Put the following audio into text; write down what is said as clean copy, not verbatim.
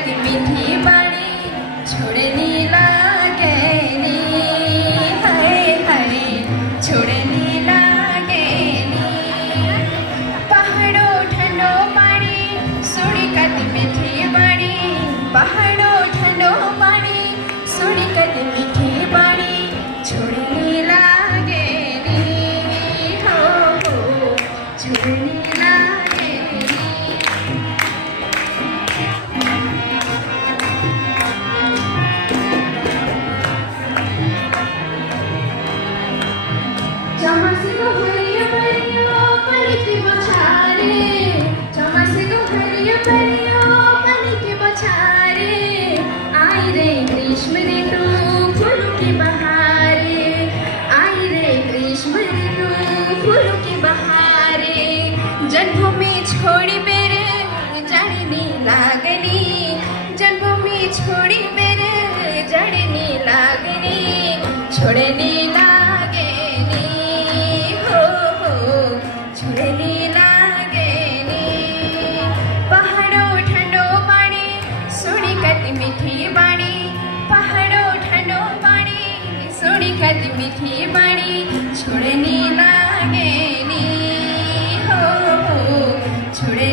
कति मीठी बाणी छोड़नी लागे नी हाय हाय छोड़नी लागे नी पहाड़ो ठंडो पानी सुनी कति मीठी बाणी पहाड़ो ठंडो पानी सुनी कति मीठी बाणी छोड़नी लागे नी हो छोड़नी लागे चमसको हरियो परियो पनिकी बछारे चमसको हरियो परियो पनिकी बछारे आई रे ग्रीष्म ऋतु फूलों की बहारे आई रे ग्रीष्म ऋतु फूलों की बहारे जन्मभूमि छोड़ी मेरे जड़नी लागनी जन्मभूमि छोड़ी मेरे जड़नी लागनी छोड़नी लागनी हो छोड़नी लागनी पहाड़ो ठंडो पानी सुनी कति मीठी बाणी पहाड़ो ठंडो पानी सुनी कति मीठी बाणी छोड़नी लागनी हो छोड़नी